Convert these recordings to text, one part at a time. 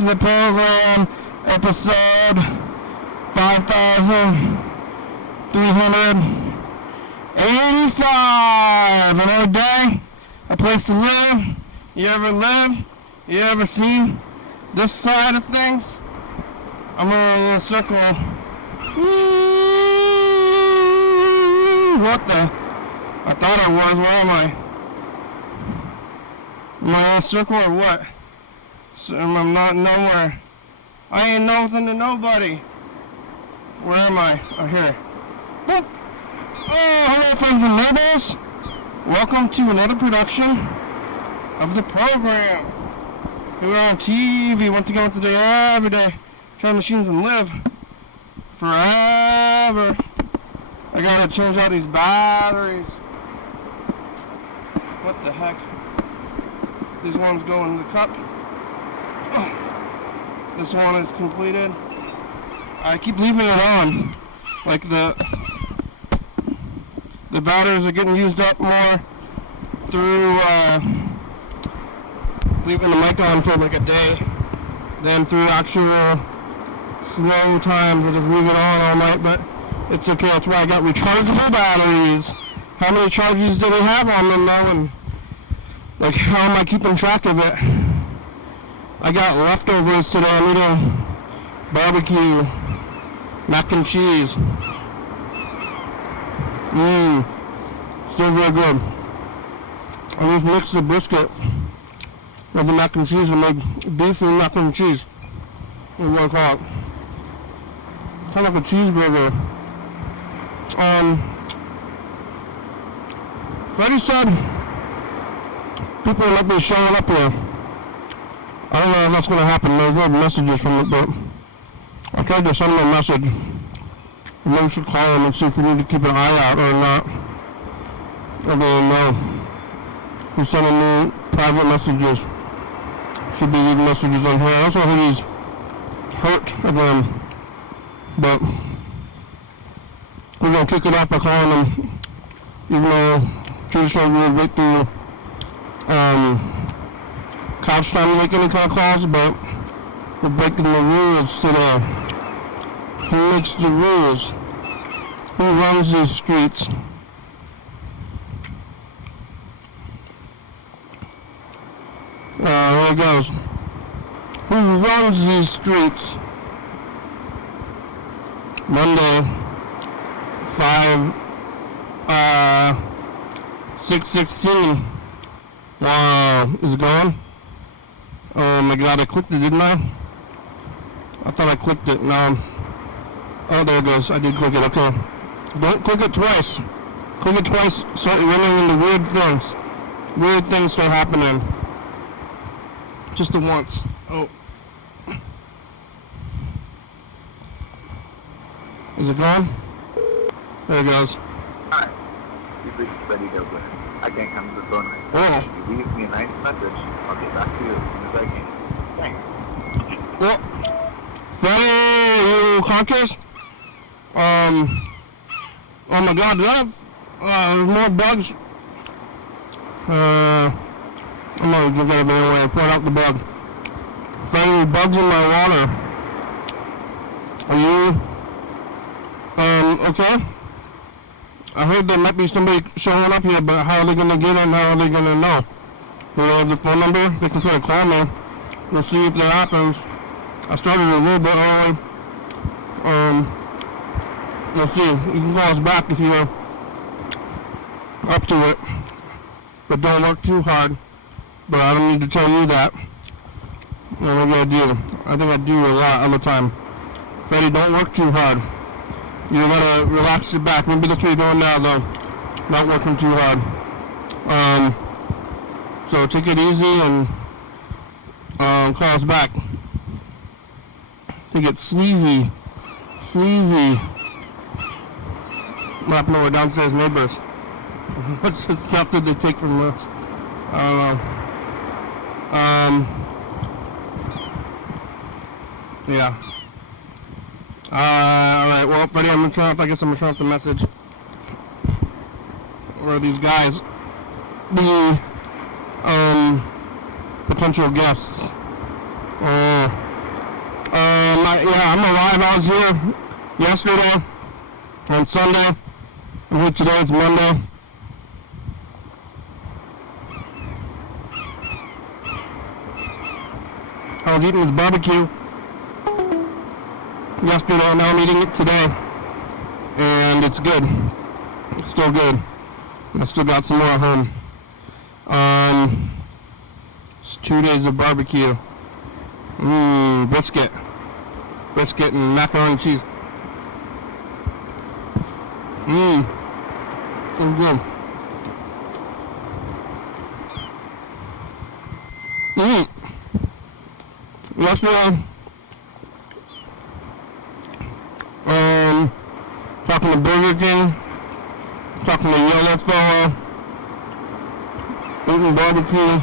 to the program, episode 5385. Another day, a place to live. You ever live? You ever seen this side of things? I'm in a little circle. What the? I thought I was. Where am I? Am I in a circle or what? So I'm not nowhere. I ain't nothing to nobody. Where am I? Oh, here. Oh, hello friends and neighbors. Welcome to another production of the program. We're on TV once again today, every day. Try machines and live forever. I gotta change out these batteries. What the heck? These ones go in the cup. Oh. This one is completed. I keep leaving it on. Like the batteries are getting used up more through leaving the mic on for like a day than through actual slow times. I just leave it on all night, but it's okay. That's why I got rechargeable batteries. How many charges do they have on them now? And like, how am I keeping track of it? I got leftovers today. I'm eating barbecue, mac and cheese. Still very good. I just mixed the brisket with the mac and cheese and made beef and mac and cheese. What do I call it? Kind of like a cheeseburger. Freddie said people might be showing up here. I don't know if that's going to happen. There's no messages from it, but I tried to send him a message. Maybe we should call him and see if we need to keep an eye out or not. I don't know. He's sending me private messages. Should be leaving messages on here. I also heard he's hurt again. But we're going to kick it off by calling him. Even though traditionally we would wait through couch time to make any kind of calls, but we're breaking the rules today. Who makes the rules? Who runs these streets? Here it goes. Who runs these streets? Monday, 6/16. Wow, is it gone? Oh my god, I clicked it, didn't I? I thought I clicked it. Now, oh, there it goes. I did click it. Okay. Don't click it twice. Click it twice, start running into weird things. Weird things start happening. Just the once. Oh. Is it gone? There it goes. Hi. You've reached YDHWM. I can't come to the phone right now. Oh. If you leave me a nice message, I'll get back to you as soon as I can. Thanks. Well, Freddie, you conscious? Oh my god, do I have more bugs? I'm gonna drink it anyway and put out the bug. Freddie, bugs in my water. Are you okay? I heard there might be somebody showing up here, but how are they going to get in? How are they going to know? Do they have the phone number? They can try to call me. We'll see if that happens. I started a little bit early. We'll see. You can call us back if you're up to it. But don't work too hard. But I don't need to tell you that. Maybe I do. I think I do a lot all the time. Freddie, don't work too hard. You gotta relax your back. Maybe that's what you're doing now, though. Not working too hard. So take it easy and call us back. I think it's sleazy. Sleazy. What happened to our downstairs neighbors? What stuff did they take from us? I don't know. Yeah. Alright, well, Freddie, I'm gonna turn off, I guess I'm gonna turn off the message. Where are these guys? The, potential guests. Yeah, I'm alive. I was here yesterday on Sunday. I'm here today. It's Monday. I was eating this barbecue yesterday, and now I'm eating it today. And it's good. It's still good. I still got some more at home. It's 2 days of barbecue. Brisket. Brisket and macaroni and cheese. It's good. Yesterday, talking to Burger King, talking to Yellowfella, eating barbecue,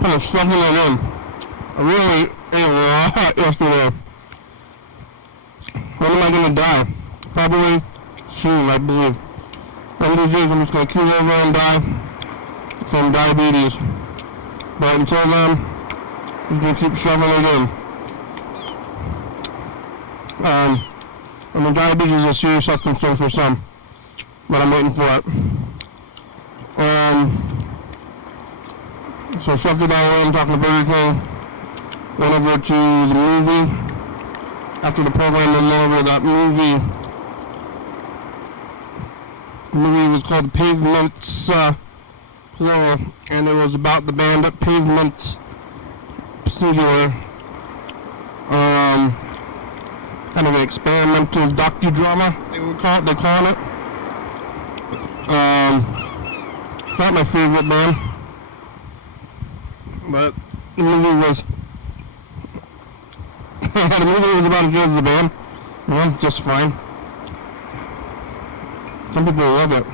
kind of stuffing it in. I really ate a lot yesterday. When am I going to die? Probably soon, I believe. One of these days I'm just going to keel over and die from diabetes. But until then, I'm going to keep shoving it in. I mean, diabetes is a serious health concern for some, but I'm waiting for it. So I shoved it all in, talking to Burger King, went over to the movie. After the program, I went over to that movie. The movie was called Pavements, plural, and it was about the band Pavement, singular. Kind of an experimental docudrama, they call it. Not my favorite band, but the movie was the movie was about as good as the band. Well, just fine. Some people love it.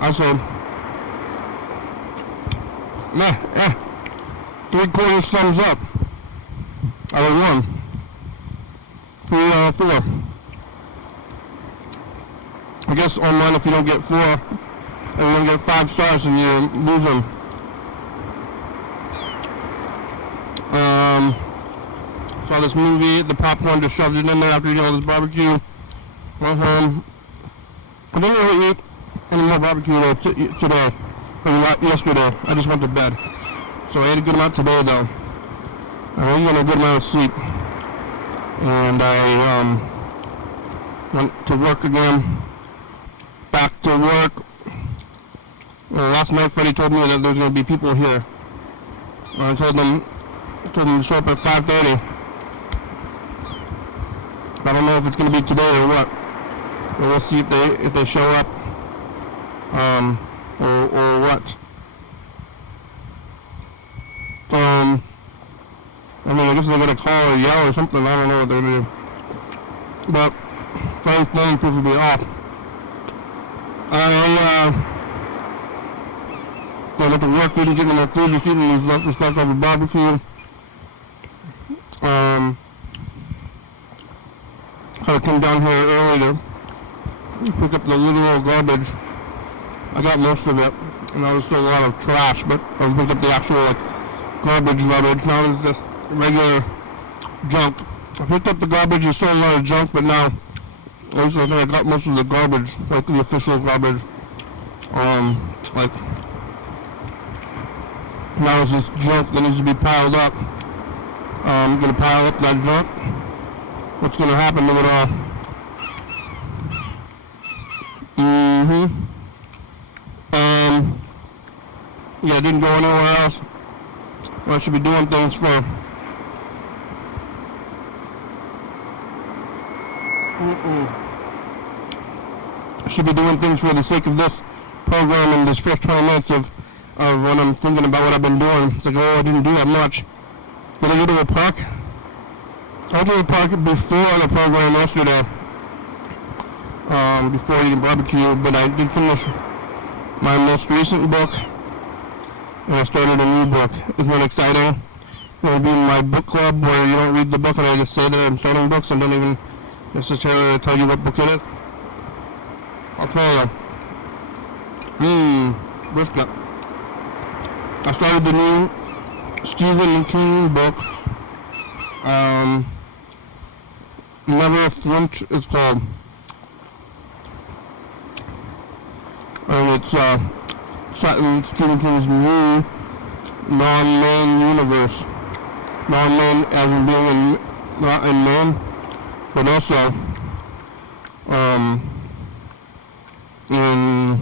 I said, nah, 3/4 thumbs up. Out of 1. 3 out of 4. I guess online, if you don't get 4, and you don't get 5 stars, then you lose them. Saw this movie, the popcorn, just shoved it in there after eating all this barbecue. Went home. I didn't really eat any more barbecue today, or yesterday. I just went to bed. So I ate a good amount today, though. I really got a good amount of sleep. And I went to work again. Back to work. Last night, Freddie told me that there's going to be people here. I told them to show up at 5:30. I don't know if it's going to be today or what. But we'll see if they show up, or what. I mean, I guess they're going to call or yell or something. I don't know what they're going to do. But Thanksgiving proof will be off. I went to work, didn't get enough food this evening. There's lots of stuff over barbecue. Kind of come down here early to pick up the literal garbage. I got most of it, and there was still a lot of trash, but I picked up the actual garbage. Now there's just regular junk. I picked up the garbage and still a lot of junk, but now at least I think I got most of the garbage, like the official garbage. Now it's just junk that needs to be piled up. I'm gonna pile up that junk. What's gonna happen to it all? Yeah, I didn't go anywhere else. I should be doing things for. I should be doing things for the sake of this program and this first 20 minutes of when I'm thinking about what I've been doing. It's like, oh, I didn't do that much. Did I go to a park? I went to the park before the program yesterday. Before eating barbecue, but I did finish my most recent book. And I started a new book. Isn't that exciting? I'm going to be in my book club where you don't read the book and I just say that I'm starting books and don't even necessarily tell you what book it is. I'll tell you. Brisket. I started the new Stephen King book. Never Flinch, it's called. And it's set in Stephen King's new non-Maine universe. Non-Maine as in being in, not in Maine, but also in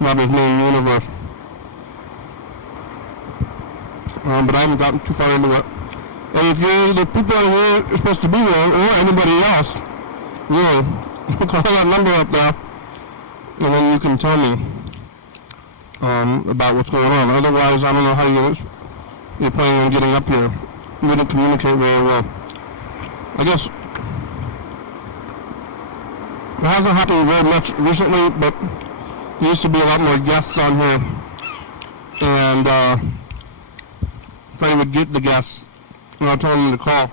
not his main universe. But I haven't gotten too far into it. And if you're the people here are supposed to be there, or anybody else, really, call that number up there, and then you can tell me about what's going on. Otherwise, I don't know how you're planning on getting up here. You wouldn't communicate very well. I guess it hasn't happened very much recently, but there used to be a lot more guests on here, and if I would get the guests, and I told them to call.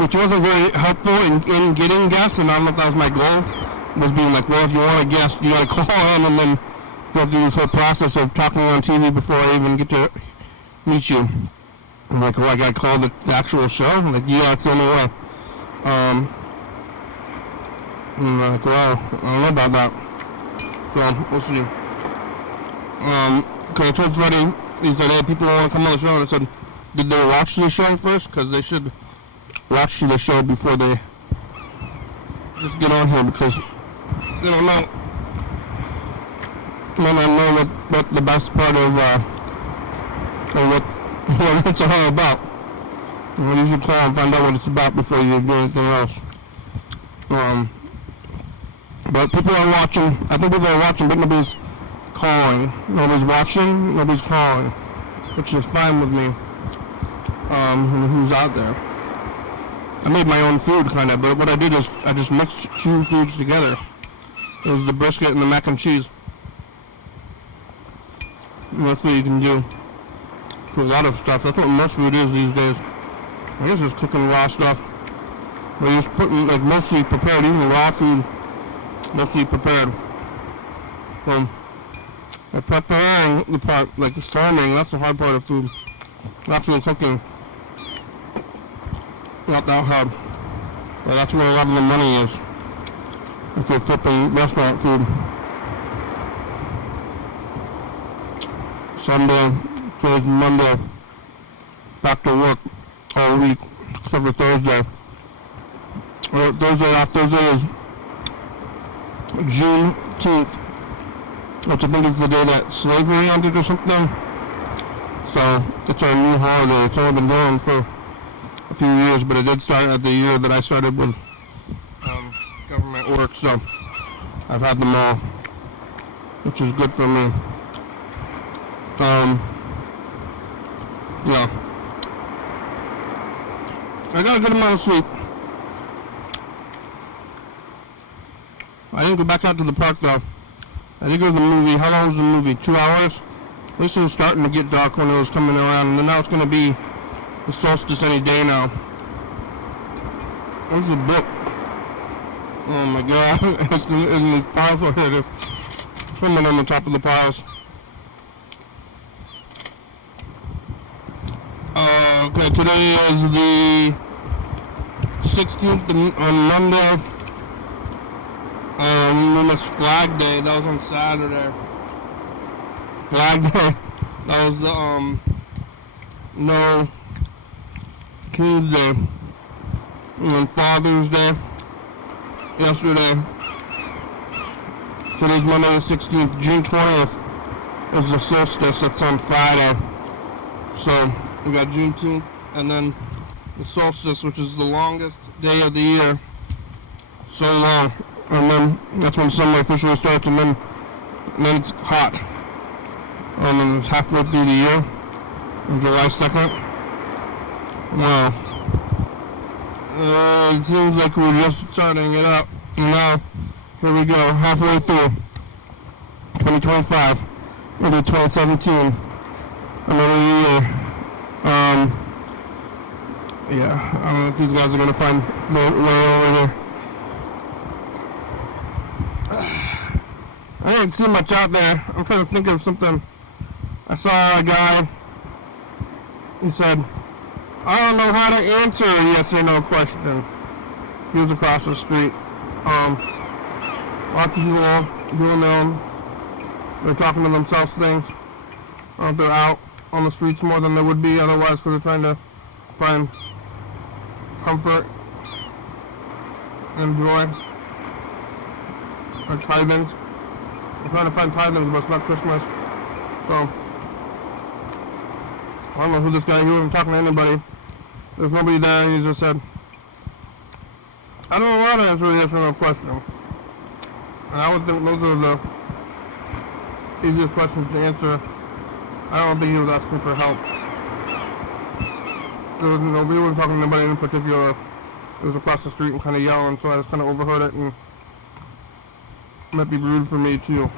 Which wasn't very helpful in getting guests, and I don't know if that was my goal, was being like, well, if you want a guest, you gotta call in and then go through this whole process of talking on TV before I even get to meet you. I'm like, oh, I gotta call the actual show? I'm like, yeah, it's the only way. And I'm like, well, I don't know about that. So, we'll see. Because I told Freddie, he said, hey, people want to come on the show, and I said, did they watch the show first? Because they should watch the show before they just get on here, because they don't know. Might not know what the best part of, or what it's all about. You should call and find out what it's about before you do anything else. But people are watching. I think people are watching, but nobody's calling. Nobody's watching, nobody's calling, which is fine with me. Who's out there? I made my own food, kind of, but what I did is I just mixed two foods together. It was the brisket and the mac and cheese. And that's what you can do for a lot of stuff. That's what most food is these days. I guess it's cooking raw stuff. Or you're just putting, like, mostly prepared, even raw food, mostly prepared. So, preparing the part, like farming, that's the hard part of food. Actual cooking, not that hard. But that's where a lot of the money is, if you're flipping restaurant food. Sunday, today's Monday, back to work all week, except for Thursday. Thursday is Juneteenth, which I think is the day that slavery ended or something. So, it's our new holiday. It's only been going for a few years, but it did start at the year that I started with government work, so I've had them all, which is good for me. Yeah. I got a good amount of sleep. I didn't go back out to the park though. I did go to the movie. How long was the movie? 2 hours? At least it was starting to get dark when it was coming around, and then now it's going to be the solstice any day now. There's the book. Oh my god. It's in these piles over here. There's swimming on the top of the piles. Okay, today is the 16th on Monday. Then it's Flag Day. That was on Saturday. Flag Day. That was the no King's Day. And then Father's Day yesterday. Today's Monday the 16th. June 20th is the solstice. That's on Friday. So we got Juneteenth and then the solstice, which is the longest day of the year. So long. And then that's when summer officially starts, and then it's hot. And then it's halfway through the year, on July 2nd. Wow. It seems like we're just starting it up. And now, here we go, halfway through 2025, into 2017, another year. Yeah, I don't know if these guys are going to find their way over here. I didn't see much out there. I'm trying to think of something. I saw a guy He said, I don't know how to answer a yes or no question. He was across the street. Lots of people doing their own, they're talking to themselves things. They're out on the streets more than they would be otherwise because they're trying to find comfort and joy. Like tithings. I'm trying to find tithings, but it's not Christmas. So, I don't know who this guy is. He wasn't talking to anybody. There's nobody there. He just said, I don't know how to answer a yes or no question. And I would think those are the easiest questions to answer. I don't think he was asking for help. There was nobody was talking to anybody in particular. It was across the street and kind of yelling, so I just kind of overheard it, and it might be rude for me to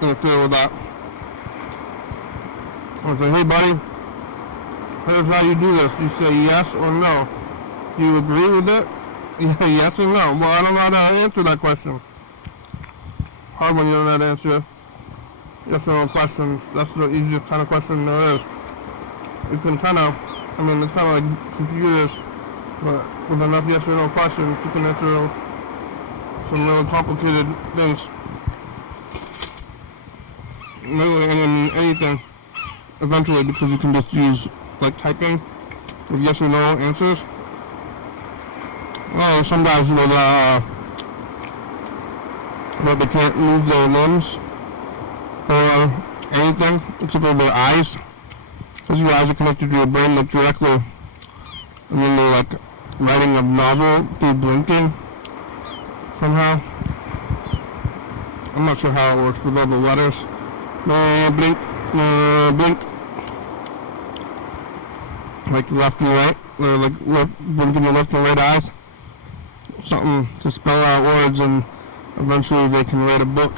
interfere with that. I was like, hey buddy, here's how you do this. You say yes or no. Do you agree with it? Yes or no? Well, I don't know how to answer that question. Hard when you don't know how to answer yes or no questions. That's the easiest kind of question there is. You can kind of, I mean, it's kind of like computers, but with enough yes or no questions, you can answer some really complicated things. Really, anything, eventually, because you can just use, like, typing with yes or no answers. Well, some guys with, that they can't move their limbs or anything except for their eyes. Because your eyes are connected to your brain, like, directly. And then they're, like, writing a novel through blinking somehow. I'm not sure how it works with all the letters. Blink, blink. Like left and right, or like blinking your left and right eyes. Something to spell out words, and eventually they can write a book.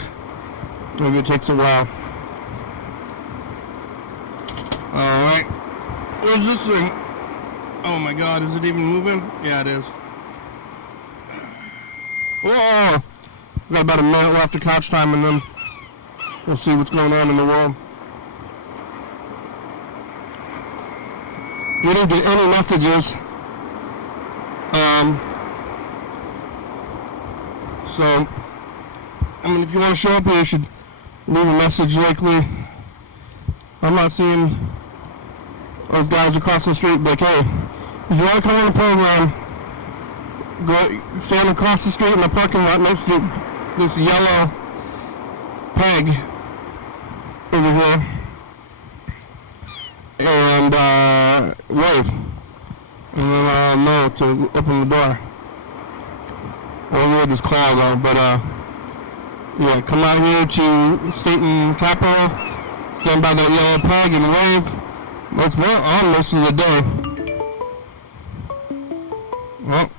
Maybe it takes a while. Alright. Where's this thing? Oh my god, is it even moving? Yeah, it is. Whoa! Got about a minute left of couch time, and then we'll see what's going on in the world. We didn't get any messages. So, I mean, if you want to show up here, you should leave a message likely. I'm not seeing those guys across the street like, hey, if you want to come on the program, go stand across the street in the parking lot next to this yellow peg over here and wave, and then I'll know to open the door. I don't know what it's called though, but yeah, come out here to Staten Capitol, stand by that yellow peg and wave. That's what on most of the day. Well,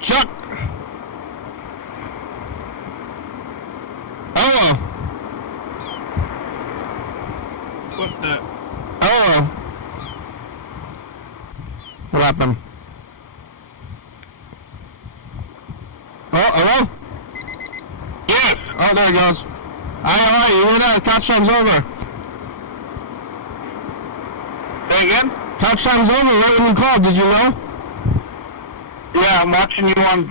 Chuck. Hello. What the? Hello. What happened? Oh, hello? Yes. Oh, there he goes. Hi, how are you? You hear that? Couch time's over. Say again? Couch time's over right when you called. Did you know? Yeah, I'm watching you on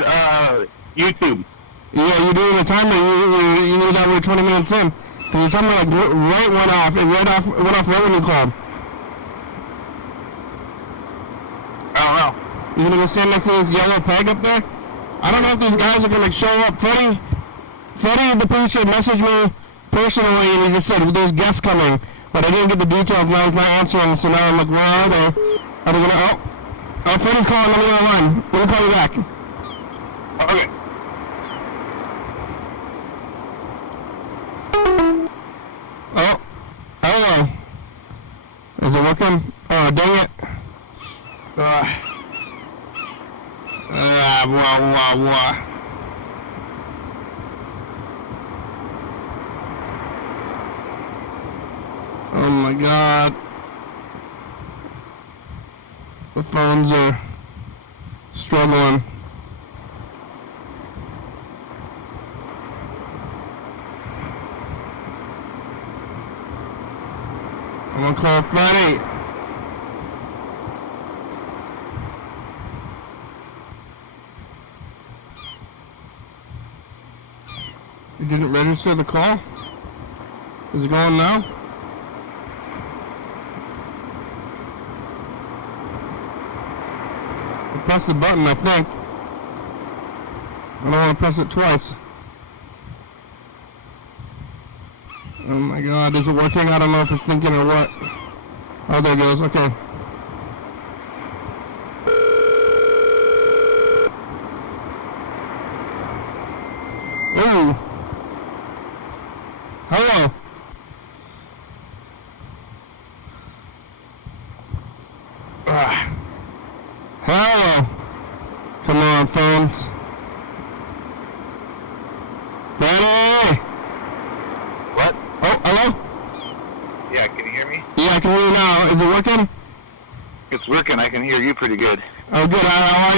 YouTube. Yeah, you're doing the timer. You knew that we're 20 minutes in. And your timer like right went off. It went off right when you called. I don't know. You gonna go stand next to this yellow peg up there? I don't know if these guys are gonna show up. Freddie, the producer, messaged me personally, and he just said there's guests coming, but I didn't get the details. Now he's not answering, so now I'm like, where are they? Are they gonna? Oh, Freddie's calling. Let me on the line. Let me call you back. Okay. Oh, hello. Is it working? Oh, dang it. Wah. Oh my god. The phones are struggling. I'm gonna call Freddie. You didn't register the call? Is it going now? Press the button, I think. I don't want to press it twice. Oh my god, is it working? I don't know if it's thinking or what. Oh, there it goes, okay. Ooh. Hello. Hello. Come on, phones. Daddy! What? Oh, hello? Yeah, can you hear me? Yeah, I can hear you now. Is it working? It's working. I can hear you pretty good. Oh, good. How are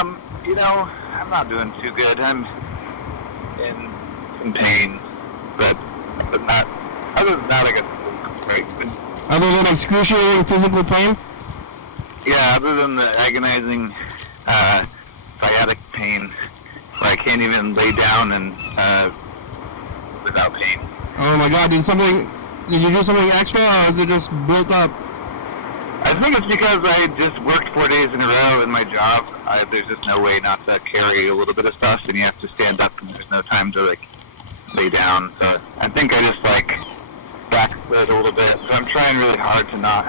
you? You know, I'm not doing too good. I'm in some pain, but not. Other than that, I guess it's great. Other than excruciating physical pain? Yeah, other than the agonizing sciatic pain, where I can't even lay down and without pain. Oh my god, did you do something extra or is it just built up? I think it's because I just worked 4 days in a row in my job. There's just no way not to carry a little bit of stuff, and you have to stand up, and there's no time to lay down. So I think I just backslid a little bit. So I'm trying really hard to not.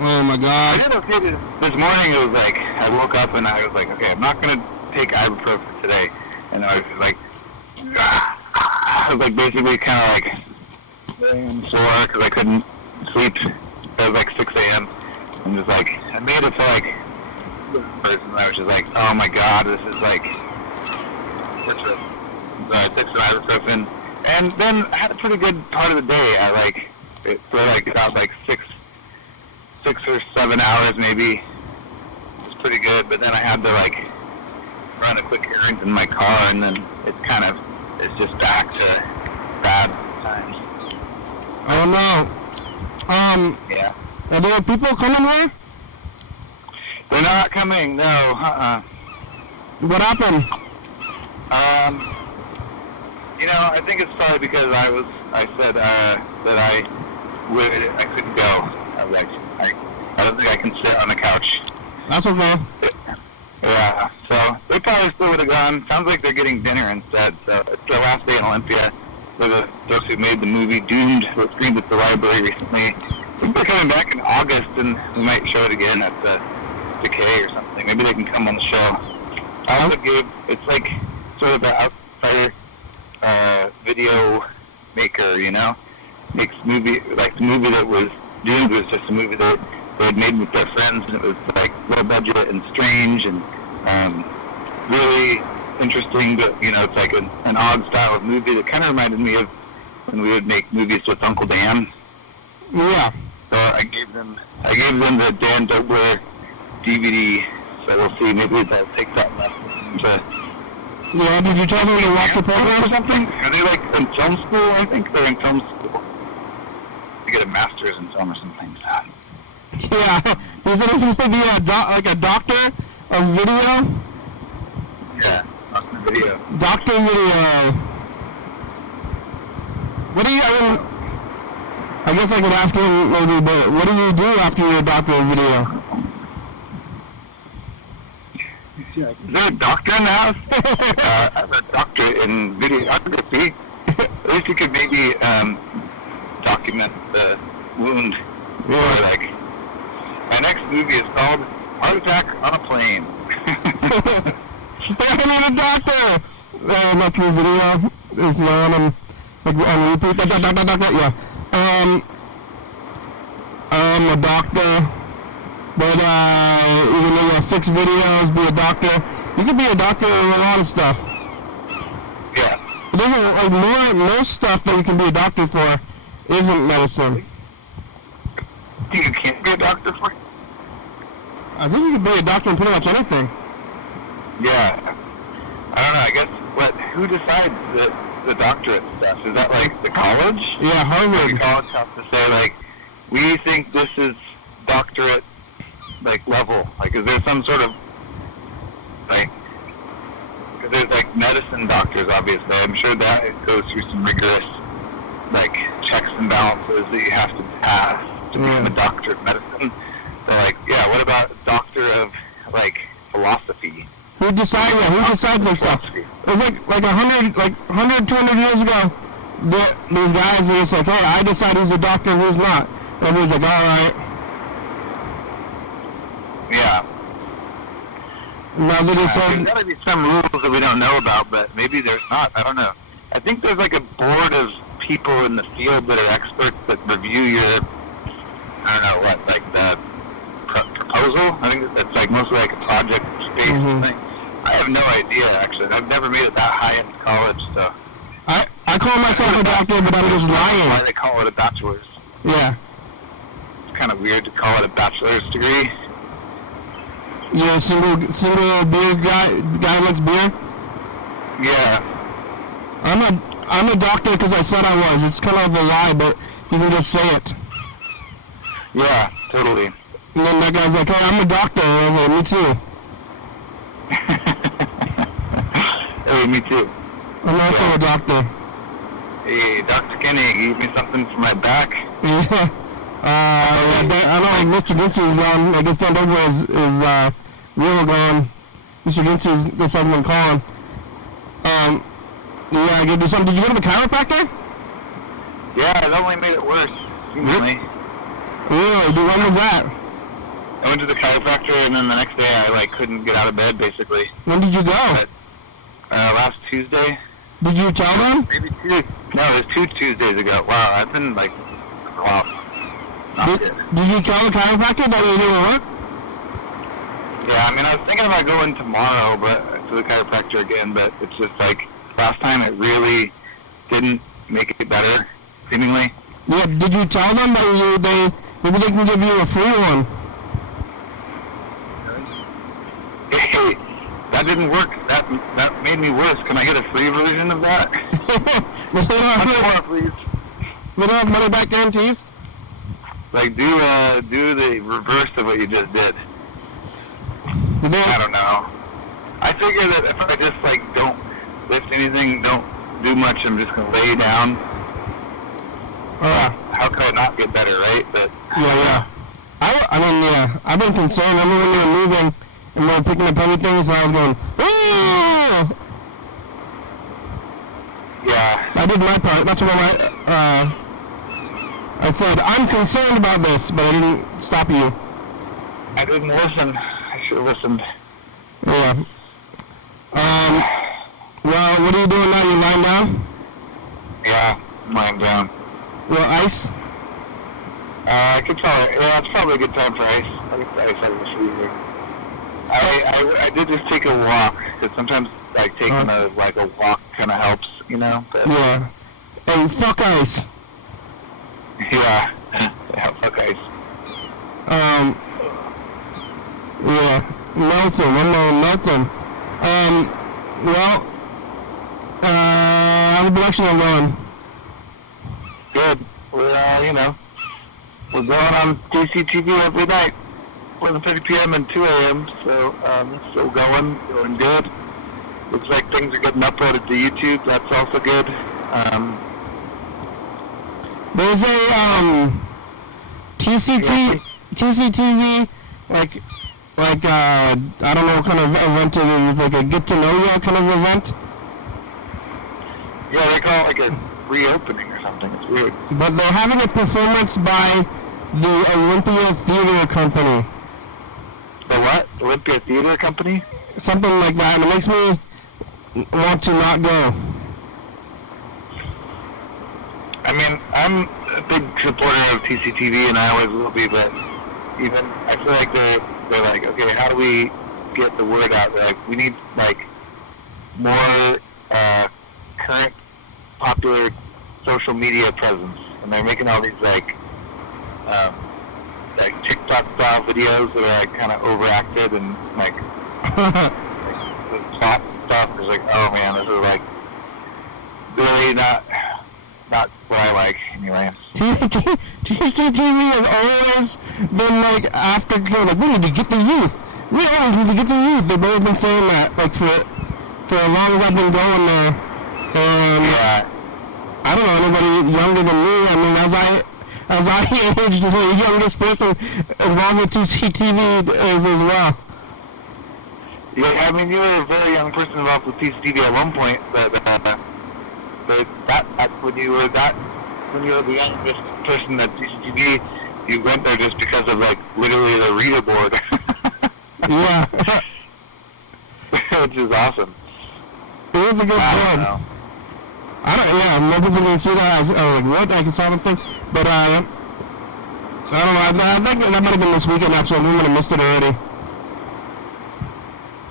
Oh my I god. did okay this morning. It was I woke up and I was like, okay, I'm not gonna take ibuprofen today, and I was I was basically kind of laying sore because I couldn't sleep. It was 6 a.m. and just I made it to and I was just oh my god, this is such a. So I took some ibuprofen, and then I had a pretty good part of the day. I about 6 or 7 hours maybe. It was pretty good, but then I had to run a quick errand in my car, and then it's just back to bad times. Oh no. Yeah. Are there people coming here? They're not coming, no, What happened? I think it's probably because I said that I couldn't go. I don't think I can sit on the couch. That's okay. Yeah, so they probably still would have gone. Sounds like they're getting dinner instead, so it's their last day in Olympia. Those who made the movie Doomed was screened at the library recently. I think they're coming back in August, and we might show it again at the Decay or something. Maybe they can come on the show. I also gave, it's sort of an outsider video maker, makes movie, the movie that was Doomed was just a movie that they had made with their friends, and it was low budget and strange and really interesting, but it's an odd style of movie that kind of reminded me of when we would make movies with Uncle Dan. Yeah. So I gave them the Dan Dobler DVD, so we'll see. Maybe they'll take that lesson. Yeah, did you tell them to watch the program or something? Are they in film school? I think they're in film school. They get a master's in film or something. Yeah. Is it supposed to be a doctor of video? Yeah, doctor video. Doctor video. What do you, I guess I could ask him maybe, but what do you do after you're a doctor of video? Is there a doctor in the house? I'm a doctor in videography. At least you could maybe document the wound. Yeah. My next movie is called Heart Attack on a Plane. I need a doctor! That's the video. It's on repeat. Doctor, yeah. I'm a doctor, but even though you fix videos, be a doctor. You can be a doctor in a lot of stuff. Yeah. There's most stuff that you can be a doctor for isn't medicine. You can't be a doctor for? I think you can be a doctor in pretty much anything. Yeah. I don't know. I guess who decides that the doctorate stuff? Is that like the college? Yeah, Harvard. The college has to say like, we think this is doctorate like level. Like, is there some sort of like? Because there's like medicine doctors, obviously. I'm sure that it goes through some rigorous like checks and balances that you have to pass to become a doctor of medicine. So like, yeah, what about doctor of like philosophy? Who decides that? Who decides that stuff? It was like 200 years ago, these guys are just like, hey, I decide who's a doctor and who's not. Everybody's like, all right. Yeah. Now they just there's gotta be some rules that we don't know about, but maybe there's not. I don't know. I think there's like a board of people in the field that are experts that review your, I don't know what, like the proposal. I think it's like mostly like a project-based thing. I have no idea, actually. I've never made it that high in college, so. I call myself a doctor, but I'm just lying. Why they call it a bachelor's. Yeah. It's kind of weird to call it a bachelor's degree. You're a single beer guy likes beer? Yeah. I'm a doctor because I said I was. It's kind of a lie, but you can just say it. Yeah, totally. And then that guy's like, hey, I'm a doctor. And I was like, me too. Hey, me too. I'm also a doctor. Hey, Dr. Kenny, you give me something for my back? Yeah. I don't know, Mr. Ginsey's gone. I guess Dan Dover is real gone. Mr. Ginsey's, this hasn't been calling. Yeah, I did something. Did you go to the chiropractor? Yeah, it only made it worse, seemingly. Really? When was that? I went to the chiropractor, and then the next day I couldn't get out of bed, basically. When did you go? Last Tuesday. Did you tell them? Maybe two. No, it was 2 Tuesdays ago. Wow, I've been like, wow. Did you tell the chiropractor that it didn't work? Yeah, I mean, I was thinking about going tomorrow, but to the chiropractor again, but it's just like last time it really didn't make it better, seemingly. Yeah, did you tell them that maybe they can give you a free one? Hey, that didn't work. That made me worse. Can I get a free version of that? They don't please. They don't have money back guarantees? Like, do the reverse of what you just did. I don't know. I figure that if I just, like, don't lift anything, don't do much, I'm just going to lay down. How could I not get better, right? But yeah. I mean, yeah, I've been concerned. I remember when we were moving and we were picking up everything, so I was going, "Ooh!" Yeah. I did my part. That's what I said, I'm concerned about this, but I didn't stop you. I didn't listen. I should have listened. Yeah. Well, what are you doing now? You lying down? Yeah, I'm lying down. Well, ice? I could probably, yeah, it's probably a good time for ice. I could put ice out of the freezer. I did just take a walk, because sometimes, like, taking a walk kind of helps, you know? But, yeah. Hey, fuck ice. Yeah. Yeah, fuck ice. Yeah. Melt them. I'm gonna melt them. Well, how's the production going? Good. We're, you know, we're going on DCTV every night, 11:30 p.m. and 2 a.m., so it's still going good. Looks like things are getting uploaded to YouTube. That's also good. There's a TCTV, like I don't know what kind of event it is, like a get to know you kind of event. Yeah, they call it like a reopening or something. It's weird. But they're having a performance by the Olympia Theater Company. The what? Olympia Theater Company? Something like that, and it makes me want to not go. I mean, I'm a big supporter of TCTV, and I always will be, but even, I feel like they're like, okay, how do we get the word out? They're like, we need, like, more current popular social media presence, and they're making all these, like TikTok-style videos that are, like, kind of overacted, and, like, the plot stuff is like, oh, man, this is, like, really not what I like anyway. TCTV has always been like aftercare. Like, we need to get the youth. We always need to get the youth. They've always been saying that, like for as long as I've been going there. And Yeah. I don't know anybody younger than me. I mean, as I age, the youngest person involved with TCTV is as well. Yeah, I mean, you were a very young person involved with TCTV at one point, but when you were the youngest person at TCTV, you went there just because of, like, literally the reader board. Yeah. Which is awesome. It was a good board. More people can see that as, like, what? I can saw the thing. But, I don't know. I think that might have been this weekend, actually. We might have missed it already.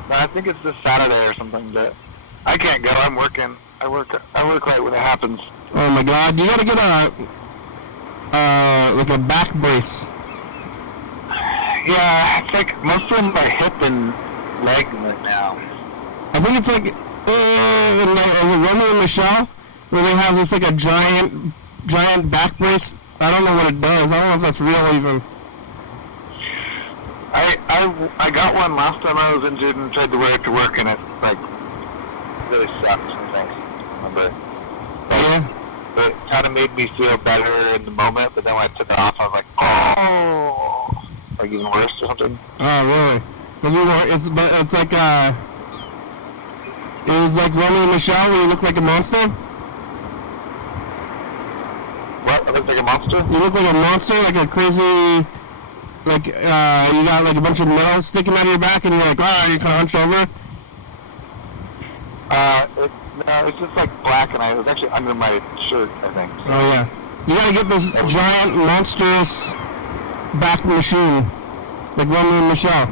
I think it's this Saturday or something, but I can't go. I'm working. I work right when it happens. Oh my God! You gotta get like a back brace. Yeah, it's like mostly my hip and leg right now. I think it's like is it Romeo and Michelle, where they have this like a giant back brace. I don't know what it does. I don't know if that's real even. I got one last time I was injured and tried to wear it to work, and it like really sucked. But it kind of made me feel better in the moment. But then when I took it off, I was like, oh, like even worse or something. Oh really? It's like it was like Romeo and Michelle where you look like a monster. What? I look like a monster? You look like a monster, like a crazy. Like, you got like a bunch of metal sticking out of your back and you're like, you're kind of hunched over? No, it's just like black and it was actually under my shirt, I think. So. Oh, yeah. You gotta get this giant, monstrous back machine. Like Romeo and Michelle.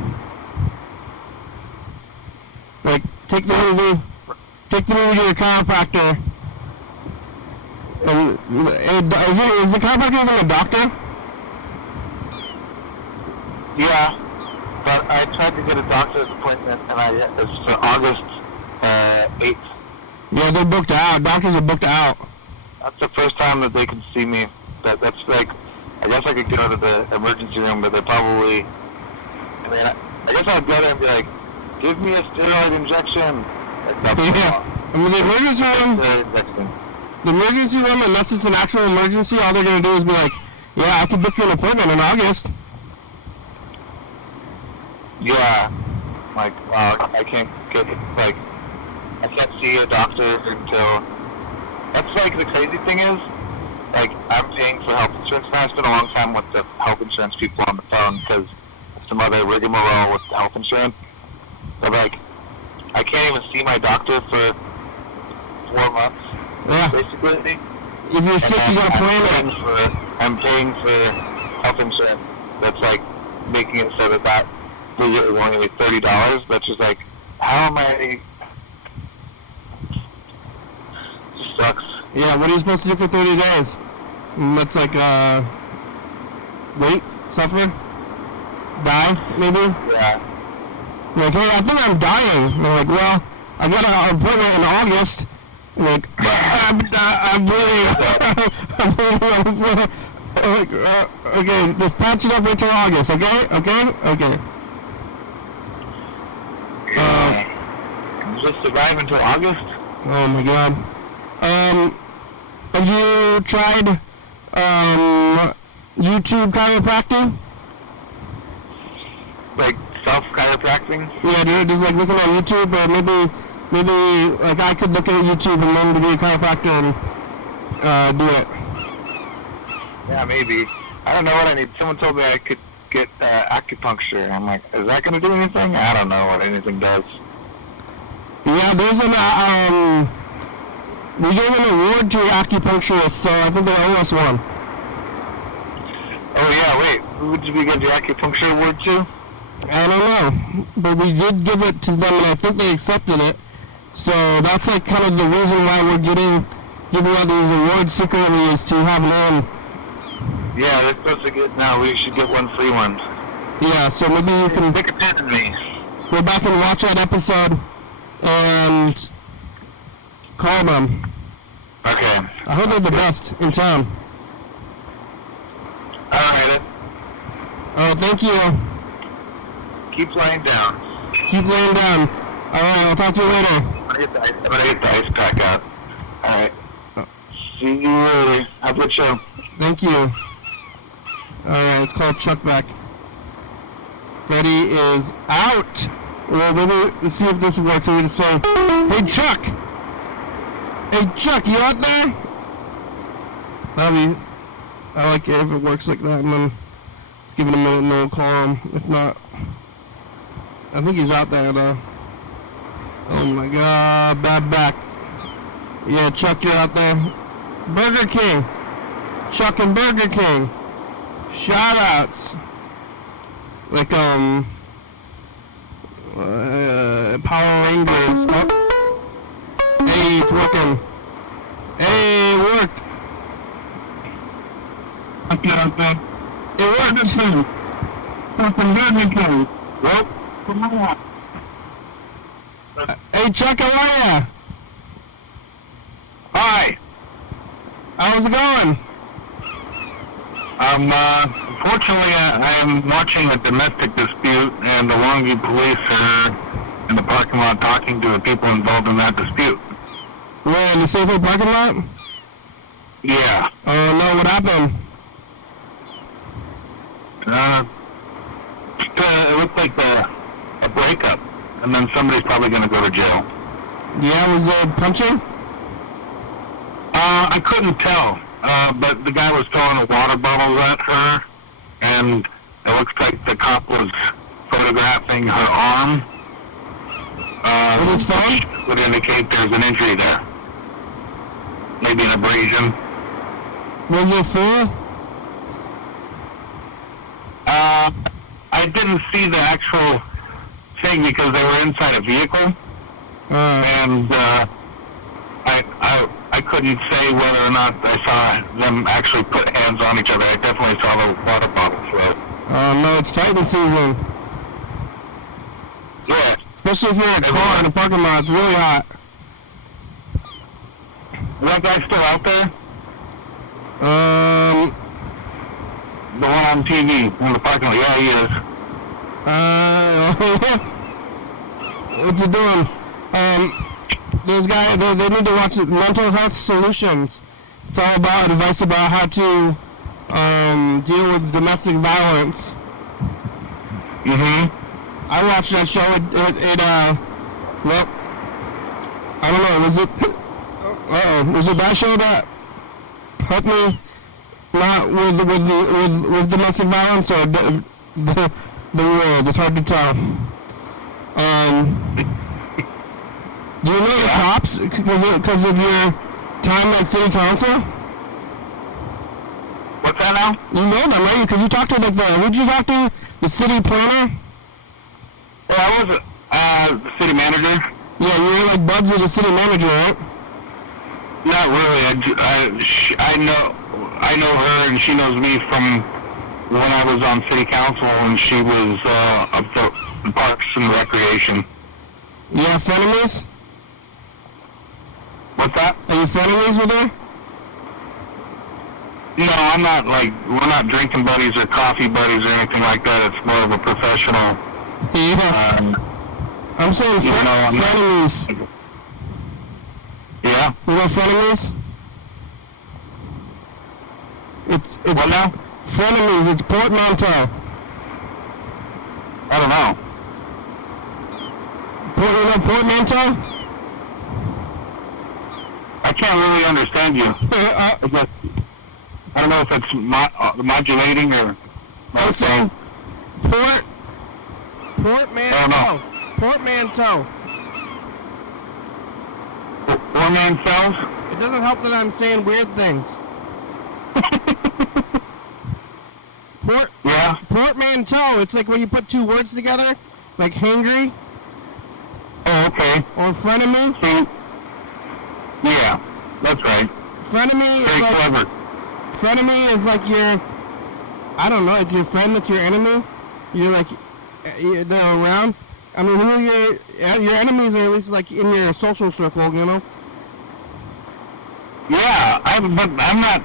Like, take the movie to your chiropractor. And, is the chiropractor even a doctor? Yeah, but I tried to get a doctor's appointment, and it's for August 8th. Yeah, they're booked out. Doctors are booked out. That's the first time that they can see me. That's like, I guess I could go to the emergency room, but they're probably, I mean, I guess I'd go there and be like, give me a steroid injection. Like, that's I mean, the emergency room, unless it's an actual emergency, all they're going to do is be like, yeah, I can book you an appointment in August. Yeah, like, I can't get, like, I can't see a doctor until, that's like, the crazy thing is, like, I'm paying for health insurance now. I spent a long time with the health insurance people on the phone because some other rigmarole with the health insurance. But, like, I can't even see my doctor for 4 months, basically. If you're sick, you gotta plan it. I'm paying for health insurance that's, like, making it so that visit is only $30. That's just like, how am I? It just sucks. Yeah, what are you supposed to do for 30 days? That's like, wait, suffer, die, maybe? Yeah. Like, hey, I think I'm dying. And they're like, well, I got an appointment in August. I'm like, I'm bleeding. Okay, just patch it up until August, okay? Just survive until August? Oh my God. Have you tried YouTube chiropractic? Like self-chiropractic? Yeah, dude, just like looking at YouTube, or maybe like I could look at YouTube and learn to be a chiropractor and do it. Yeah, maybe. I don't know what I need. Someone told me I could get acupuncture. I'm like, is that going to do anything? I don't know what anything does. Yeah, there's an, we gave an award to acupuncturists, so I think they owe us one. Oh yeah, wait, who would we give the acupuncture award to? I don't know, but we did give it to them, and I think they accepted it. So that's like kind of the reason why we're giving out these awards secretly, is to have an end. Yeah, they're supposed to get, now we should get one free one. Yeah, so maybe you can pick a pen in me. Go back and watch that episode and call them. Okay. I heard they're the best in town. Alright. Thank you. Keep laying down. Keep laying down. Alright, I'll talk to you later. I'm gonna get the ice pack out. Alright. See you later. Have a good show. Thank you. Alright, it's called Chuck back. Freddie is out. Well, maybe let's see if this works. I'm gonna say, hey Chuck! Hey Chuck, you out there? I like it if it works like that, and then give it a minute and then we'll call him. If not, I think he's out there though. Oh my god, bad back. Yeah, Chuck, you're out there. Burger King. Chuck and Burger King. Shout outs. Like, Power Rangers. Oh. Hey, it's working. Hey, work. It worked. Well, hey, Chuck, how are ya? Hi. How's it going? Unfortunately, I am watching a domestic dispute, and the Longview police are in the parking lot talking to the people involved in that dispute. Where, in the Safeway parking lot? Yeah. Oh, no, what happened? It looked like a breakup, and then somebody's probably going to go to jail. Yeah, was there punching? I couldn't tell, but the guy was throwing a water bottle at her, and it looks like the cop was photographing her arm. With his phone? Which would indicate there's an injury there. Maybe an abrasion. Was it full? I didn't see the actual thing because they were inside a vehicle, and I couldn't say whether or not I saw them actually put hands on each other. I definitely saw the water bottle float. Oh no, it's fighting season. Yeah. Especially if you're in a car in a parking lot, it's really hot. Is that guy still out there? The one on TV in the parking lot. Yeah, he is. What's he doing? Those guys, they need to watch Mental Health Solutions. It's all about advice about how to deal with domestic violence. Mm-hmm. I watched that show. Well, I don't know. Was it that show that helped me not with domestic violence or the world? It's hard to tell. Do you know the cops because of your time at city council? What's that now? You know them, right? Because you talked to who'd you talk to? The city planner? Yeah, I was the city manager. Yeah, you were like buds with the city manager, right? Not really. I know her and she knows me from when I was on city council and she was up the Parks and Recreation. You have frenemies? What's that? Are you frenemies with her? No, I'm not we're not drinking buddies or coffee buddies or anything like that. It's more of a professional. Yeah. I'm saying frenemies. Yeah? You know frenemies? It's what now? Frenemies, it's portmanteau. I don't know. You know portmanteau? I can't really understand you. I don't know if it's modulating or... I'm saying portmanteau. Portmanteau. Four-man cells? It doesn't help that I'm saying weird things. Yeah? Portmanteau. It's like when you put two words together, like hangry. Oh, okay. Or frenemy. See? Yeah, that's right. Frenemy is very clever. Frenemy is like your, I don't know, it's your friend that's your enemy. You're like, they're around. I mean, who are your enemies are at least like in your social circle, you know? Yeah, but I'm not.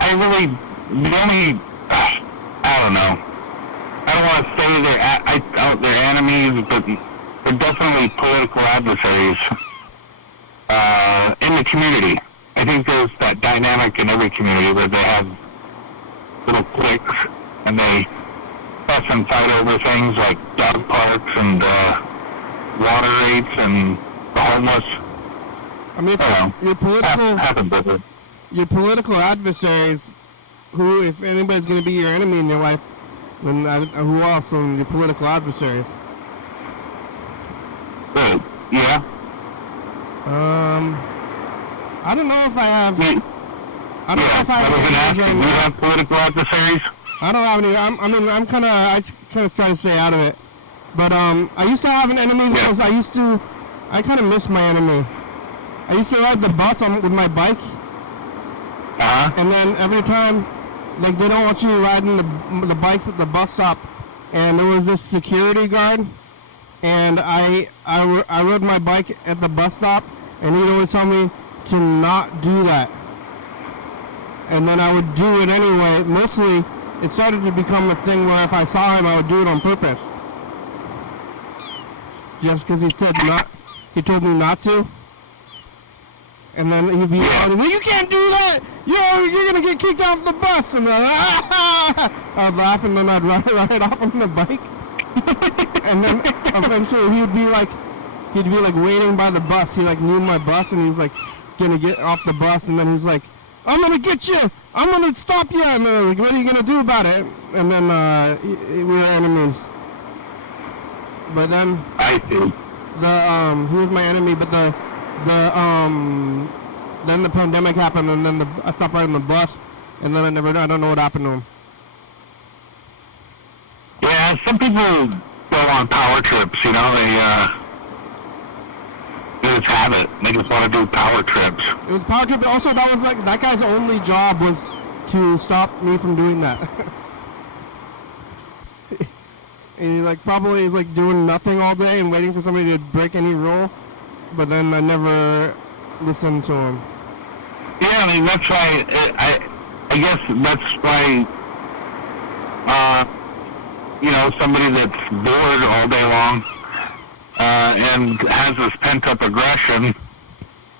I really the only. I don't know. I don't want to say they're enemies, but they're definitely political adversaries in the community. I think there's that dynamic in every community where they have little cliques and they fuss and fight over things like dog parks and water rates and the homeless. I mean, your political adversaries, who, if anybody's going to be your enemy in your life, then who else than your political adversaries? Yeah. I don't know if I have. I don't know if I have. Do you have political adversaries? I don't have any. I'm kind of trying to stay out of it. But I used to have an enemy because I kind of miss my enemy. I used to ride the bus with my bike. And then every time, like, they don't want you riding the bikes at the bus stop. And there was this security guard, and I rode my bike at the bus stop, and he'd always tell me to not do that. And then I would do it anyway. Mostly, it started to become a thing where if I saw him, I would do it on purpose. Just because he told me not to. And then he'd be like, you can't do that! You're gonna get kicked off the bus! And I'd laugh, and then I'd ride off on the bike. And then eventually he'd be like waiting by the bus. He like knew my bus, and he's like gonna get off the bus, and then he's like, I'm gonna get you! I'm gonna stop you! And then like, what are you gonna do about it? And then we were enemies. But then he was my enemy, but then the pandemic happened, and then I stopped riding the bus, and then I don't know what happened to him. Yeah, some people go on power trips, you know, they just have it. They just want to do power trips. It was power trip. Also, that was like, that guy's only job was to stop me from doing that. And he like probably is like doing nothing all day and waiting for somebody to break any rule. But then I never listened to him. Yeah, I mean, that's why, I guess that's why, you know, somebody that's bored all day long, and has this pent-up aggression,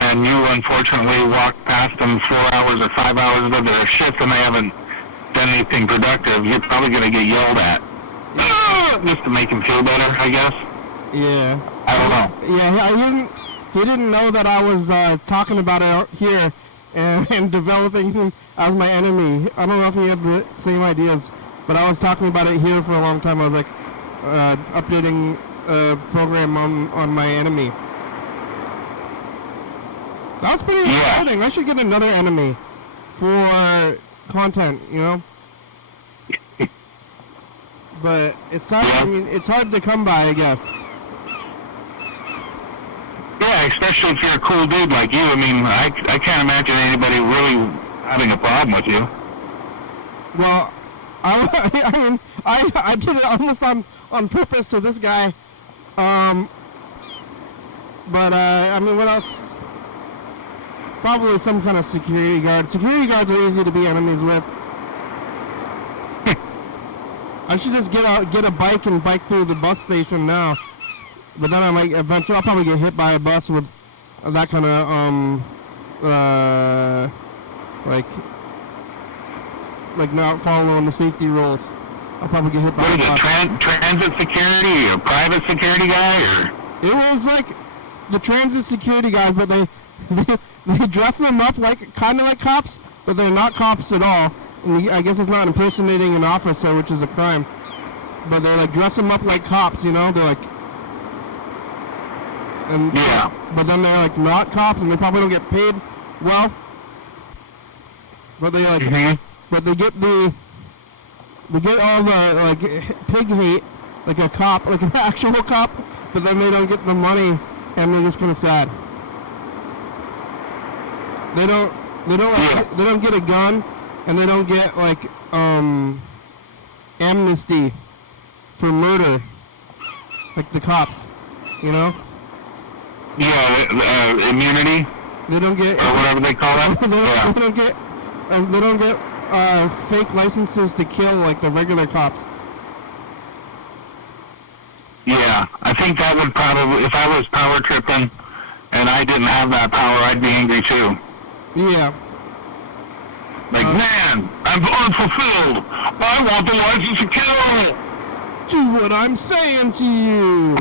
and you unfortunately walk past them 4 hours or 5 hours into their shift and they haven't done anything productive, you're probably going to get yelled at. Just to make him feel better, I guess. Yeah. I don't know. Yeah, he didn't know that I was talking about it here and developing him as my enemy. I don't know if he had the same ideas, but I was talking about it here for a long time. I was like updating a program on my enemy. That was pretty exciting. I should get another enemy for content, you know? But it's hard. I mean, it's hard to come by, I guess. Yeah, especially if you're a cool dude like you. I mean, I can't imagine anybody really having a problem with you. Well, I did it almost on purpose to this guy. But I mean, what else? Probably some kind of security guard. Security guards are easy to be enemies with. I should just get a bike and bike through the bus station now. But then I might eventually, I'll probably get hit by a bus with that kind of like not following the safety rules. I'll probably get hit by a bus. Transit security or private security guy, or? It was like the transit security guys, but they dress them up like kind of like cops, but they're not cops at all. And I guess it's not impersonating an officer, which is a crime. But they like dress them up like cops, you know? They're like, and yeah. But then they're like not cops, and they probably don't get paid well. But they like, but they get all the like pig hate, like a cop, like an actual cop. But then they don't get the money, and they're just kind of sad. They don't get a gun. And they don't get, like, amnesty for murder, like the cops, you know? Yeah, immunity? They don't get... Or whatever they call them? They don't get fake licenses to kill like the regular cops. Yeah, I think that would probably, if I was power tripping and I didn't have that power, I'd be angry too. Yeah. Like, man, I'm unfulfilled. I want the license to kill. Do what I'm saying to you.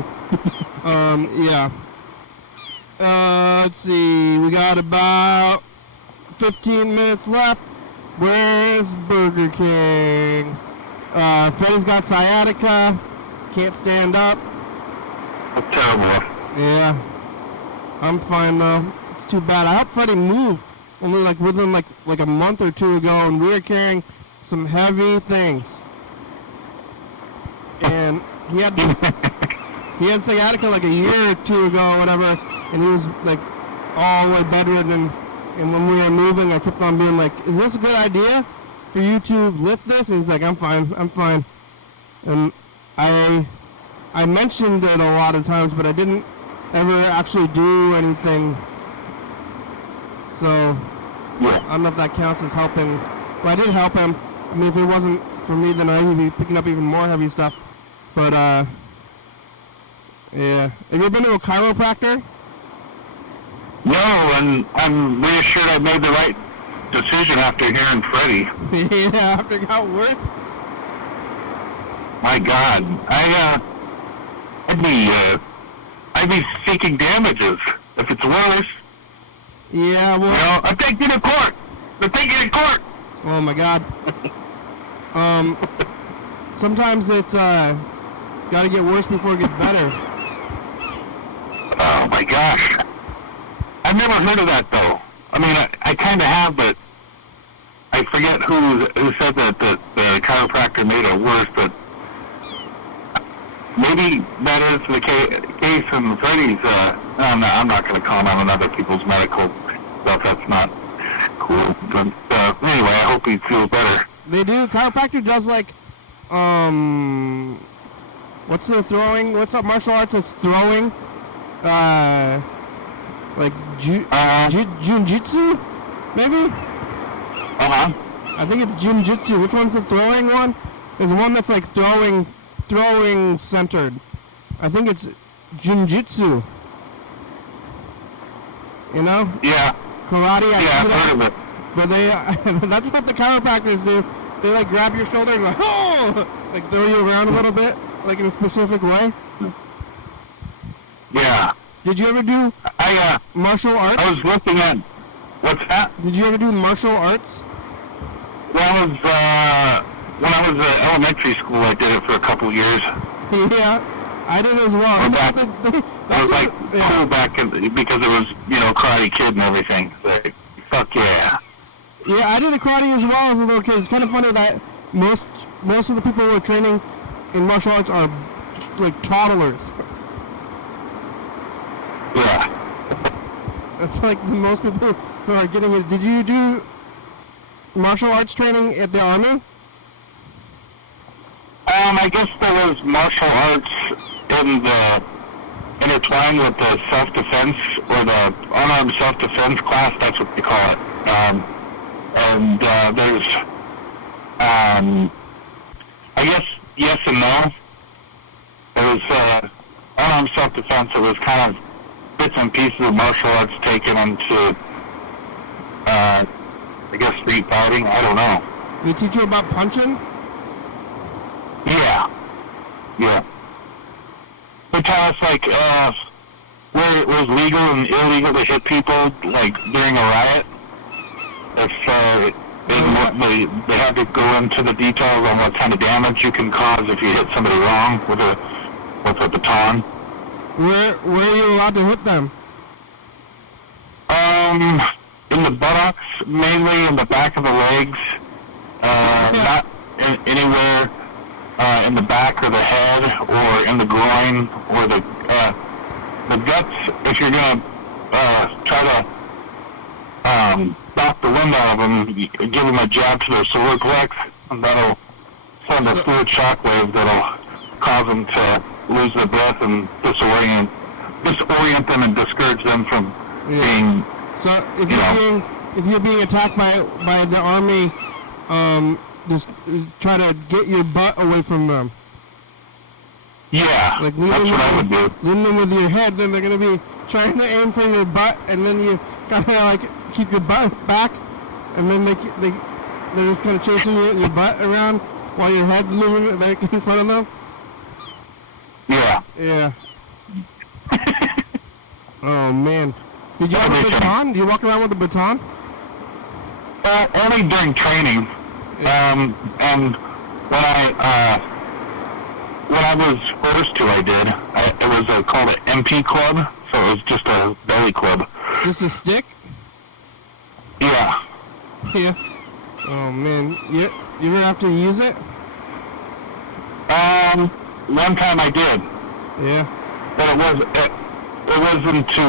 Yeah. Let's see. We got about 15 minutes left. Where's Burger King? Freddie's got sciatica. Can't stand up. That's terrible. Yeah. I'm fine though. It's too bad. I helped Freddie move only like within like a month or two ago, and we were carrying some heavy things. And he had sciatica like a year or two ago or whatever, and he was like all the way bedridden. And when we were moving, I kept on being like, "Is this a good idea for you to lift this?" And he's like, "I'm fine. And I mentioned it a lot of times, but I didn't ever actually do anything. So I don't know if that counts as helping. But I did help him. I mean, if it wasn't for me, then I'd be picking up even more heavy stuff. But yeah. Have you ever been to a chiropractor? No, and I'm reassured I made the right decision after hearing Freddie. Yeah, after it got worse. My God, I'd be seeking damages if it's worse. Yeah, well... Well, I'm taking it to court. Oh, my God. Sometimes it's, gotta get worse before it gets better. Oh, my gosh. I've never heard of that, though. I mean, I kind of have, but I forget who said that the chiropractor made it worse, but maybe that is the case in Freddie's. I'm not going to comment on other people's medical stuff. That's not cool. But anyway, I hope he feels better. They do. Chiropractor does like, what's that martial arts that's throwing? Like Jiu-Jitsu, maybe? I think it's Jiu-Jitsu. Which one's the throwing one? There's one that's like throwing centered. I think it's Jiu-Jitsu. You know? Yeah. Karate. Yeah, I've heard of it. But that's what the chiropractors do. They like grab your shoulder and go, oh! Like throw you around a little bit, like in a specific way. Yeah. Did you ever do martial arts? I was looking at, what's that? Did you ever do martial arts? Well, when I was at elementary school, I did it for a couple of years. Yeah, I did as well. I was like cool back because it was, Karate Kid and everything. Like, fuck yeah. Yeah, I did a karate as well as a little kid. It's kind of funny that most of the people who are training in martial arts are like toddlers. Yeah. That's like the most people who are getting it. Did you do martial arts training at the Army? I guess there was martial arts intertwined with the self-defense or the unarmed self-defense class. That's what they call it. And there's, I guess yes and no. There was unarmed self-defense. It was kind of bits and pieces of martial arts taken into, I guess, street fighting. I don't know. They teach you about punching? Yeah. They tell us, like, where it was legal and illegal to hit people, like, during a riot. If they have to go into the details on what kind of damage you can cause if you hit somebody wrong with a baton. Where are you allowed to hit them? In the buttocks, mainly in the back of the legs. Not anywhere in the back or the head or in the groin or the guts. If you're gonna try to knock the wind out of them, give them a jab to their solar plex, and that'll send a fluid shockwave that'll cause them to lose their breath and disorient them and discourage them from being So if you're being attacked by the army, just try to get your butt away from them. Yeah, like that's what I would do. Leaving them with your head, then they're gonna be trying to aim for your butt, and then you gotta like keep your butt back, and then they're just kind of chasing you and your butt around while your head's moving back in front of them. Yeah. Yeah. Oh man. Did you have a baton? Do you walk around with a baton? Only during training. Yeah. And when I was forced to, I did. It was called an MP club, so it was just a belly club. Just a stick? Yeah. Yeah. Oh man, you ever have to use it? One time I did. Yeah. But it wasn't to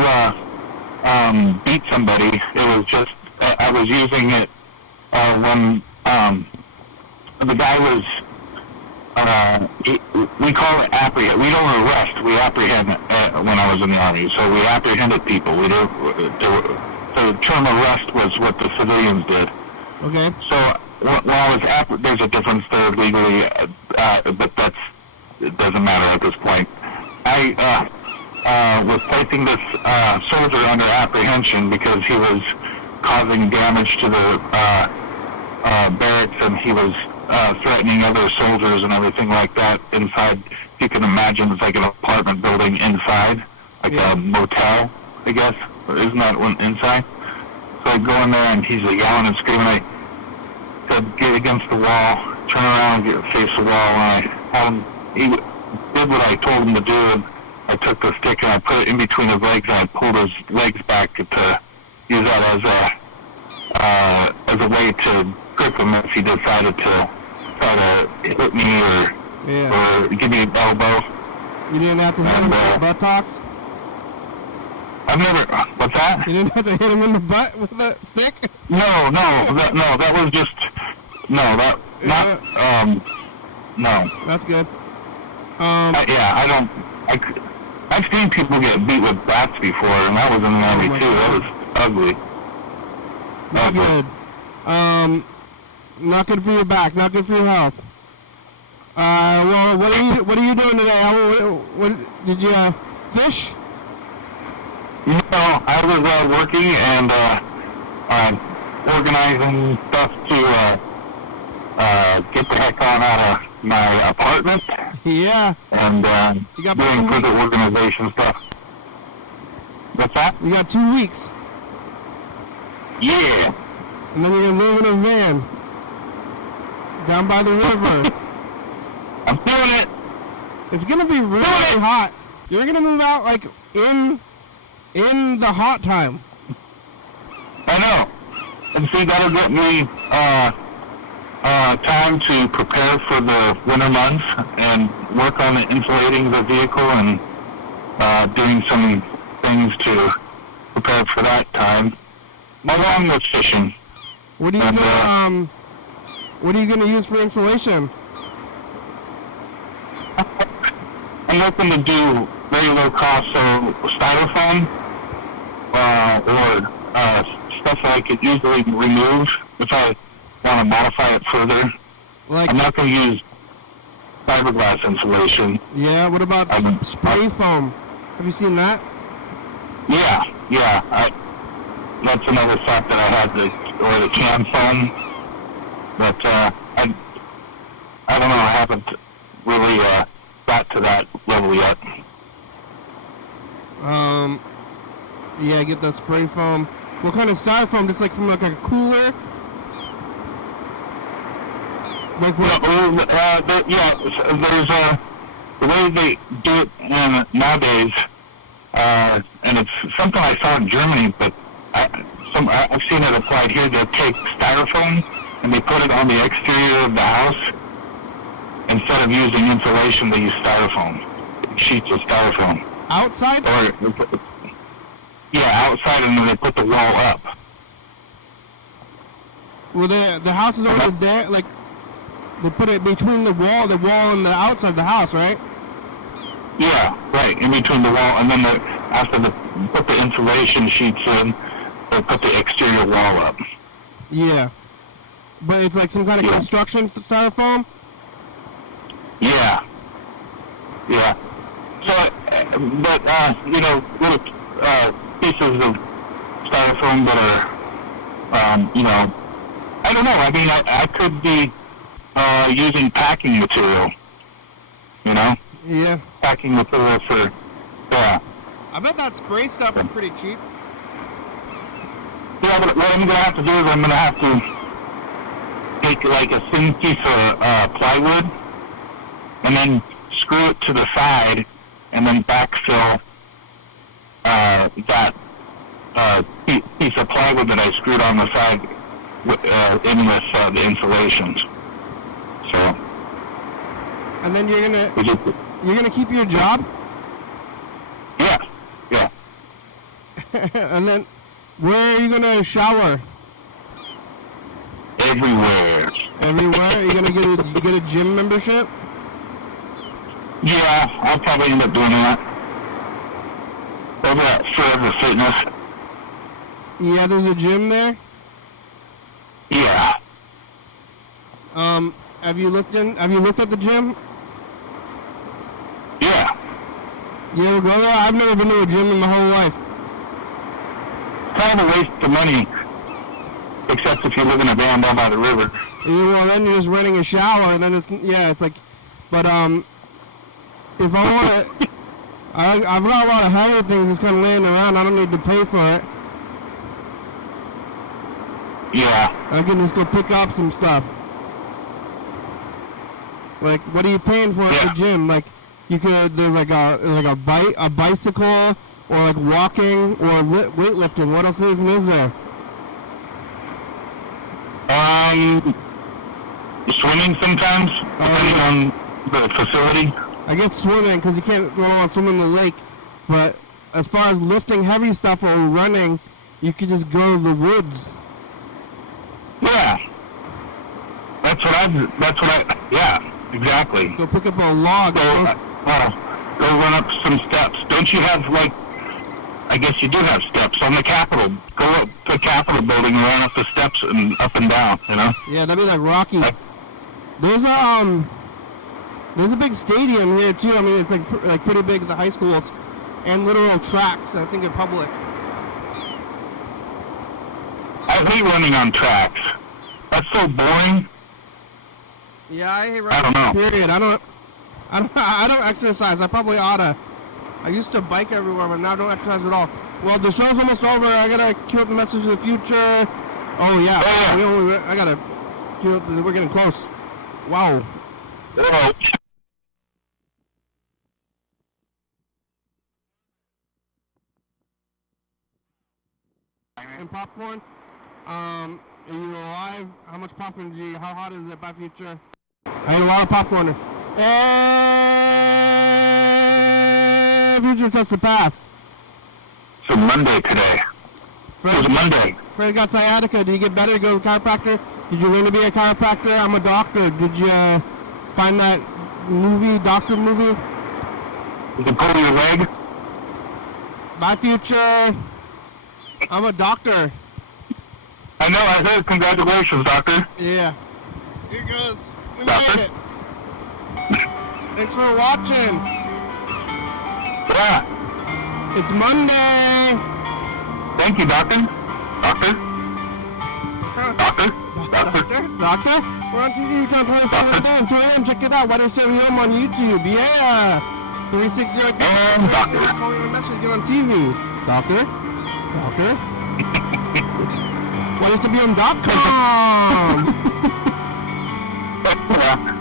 beat somebody. It was just I was using it when the guy was. We call it apprehend. We don't arrest. We apprehend when I was in the Army. So we apprehended people. We do. The term arrest was what the civilians did. Okay. So when I was there's a difference there legally, but it doesn't matter at this point. I was placing this soldier under apprehension because he was causing damage to the barracks, and he was threatening other soldiers and everything like that inside. You can imagine it's like an apartment building inside, like a motel, I guess. Or isn't that one inside? So I go in there and he's yelling and screaming. I said, get against the wall, turn around, face the wall, and I had him, he did what I told him to do, and I took the stick and I put it in between his legs and I pulled his legs back to use that as a way to grip him if he decided to try to hit me or give me an elbow. You didn't have to hit him with the buttocks? I've never. What's that? You didn't have to hit him in the butt with a stick? No. That was just no. That's good. I don't. I've seen people get beat with bats before, and that was in the Army too. That was ugly. Not good. Not good for your back. Not good for your health. Well, what are you doing today? What did you fish? No, I was working and organizing stuff to get the heck on out of my apartment. Yeah. And doing further organization stuff. What's that? You got 2 weeks. Yeah. And then you're going to live in a van. Down by the river. I'm doing it. It's going to be really hot. You're going to move out like in the hot time. I know. And see, that'll get me time to prepare for the winter months and work on insulating the vehicle and doing some things to prepare for that time. Along with fishing. What are you gonna use for insulation? I'm hoping to do very low cost, so styrofoam or stuff that I could easily remove if I want to modify it further. I'm not going to use fiberglass insulation. Yeah, what about spray foam? Have you seen that? Yeah. That's another thought that I had, or the can foam. But I don't know, I haven't really got to that level yet. Yeah, get that spray foam. What kind of styrofoam? Just like from like a cooler? Like what? There's the way they do it nowadays, and it's something I saw in Germany, but I've seen it applied here. They'll take styrofoam and they put it on the exterior of the house. Instead of using insulation, they use styrofoam, sheets of styrofoam. Outside? Outside, and then they put the wall up. Well, the house is already there, like, they put it between the wall and the outside of the house, right? Yeah, right, in between the wall, and then after they put the insulation sheets in, or put the exterior wall up. Yeah. But it's like some kind of construction styrofoam? Yeah. Yeah. So, but, you know, little pieces of styrofoam that are, you know, I don't know. I mean, I could be using packing material, you know? Yeah. Packing material for, yeah. I bet that spray stuff is pretty cheap. Yeah, but what I'm going to have to do is I'm going to have to take like a thin piece of plywood and then screw it to the side and then backfill that piece of plywood that I screwed on the side in with the insulations. So. And then you're gonna keep your job? Yeah. Yeah. And then where are you gonna shower? Everywhere. Everywhere? Are you gonna get a gym membership? Yeah, I'll probably end up doing that. Over at Forever Fitness. Yeah, there's a gym there? Yeah. Have you looked at the gym? Yeah. You ever go there? I've never been to a gym in my whole life. Kind of a waste of money. Except if you live in a van down by the river. Yeah, well, then you're just renting a shower, and then it's like, but, if I want to, I've got a lot of heavy things that's kind of laying around. I don't need to pay for it. Yeah. I can just go pick up some stuff. Like, what are you paying for at the gym? Like, there's like a bicycle, or like walking, or weightlifting. What else even is there? Swimming sometimes, depending on the facility. I guess swimming, because you can't go on swim in the lake. But as far as lifting heavy stuff or running, you could just go to the woods. Yeah. Yeah, exactly. Go pick up a log. Go run up some steps. Don't you have, like, I guess you do have steps on the Capitol. Go up to the Capitol building and run up the steps and up and down, you know? Yeah, that'd be like Rocky. There's a big stadium here too. I mean, it's like pretty big, the high schools, and literal tracks. I think in public. I hate running on tracks. That's so boring. Yeah, I hate running. I don't know. Period. I don't exercise. I probably oughta. I used to bike everywhere, but now I don't exercise at all. Well, the show's almost over. I gotta cue up the message of the future. Oh yeah. I gotta cue up. We're getting close. Wow. Whoa. And popcorn. Are you alive? How much popcorn how hot is it by future? I ate a lot of popcorn. Future test to pass. It's a Monday today. It was Monday. Fred got sciatica. Did you get better to go to the chiropractor? Did you learn to be a chiropractor? I'm a doctor. Did you find that doctor movie? Did you pull your leg? My future. I'm a doctor. I know, I heard. Congratulations, doctor. Yeah. Here goes. We Doctor? made it. Thanks for watching. Yeah. It's Monday. Thank you, doctor. Doctor? Doctor? Doctor? We're on TV. You can't turn it on. 2 a.m. Check it out. YDHWM on YouTube. Yeah. 360. And doctor. Calling a message. Get on TV. Doctor? Doctor? YDHWM.com.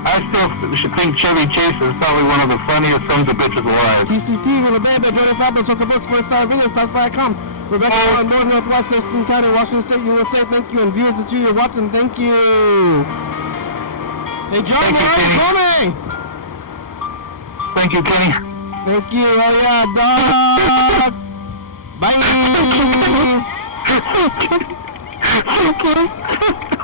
I still should think Chevy Chase is probably one of the funniest sons of bitches alive. TCT, with a band that joined Fabulous Soca Books, 4-star Venus, that's.com. Rebecca, North Northwest, Thurston County, Washington State, USA, thank you. And viewers that you're watching, thank you. Hey, John, where are you coming? Thank you, Kenny. Thank you. Oh, yeah, dog. Bye. Okay.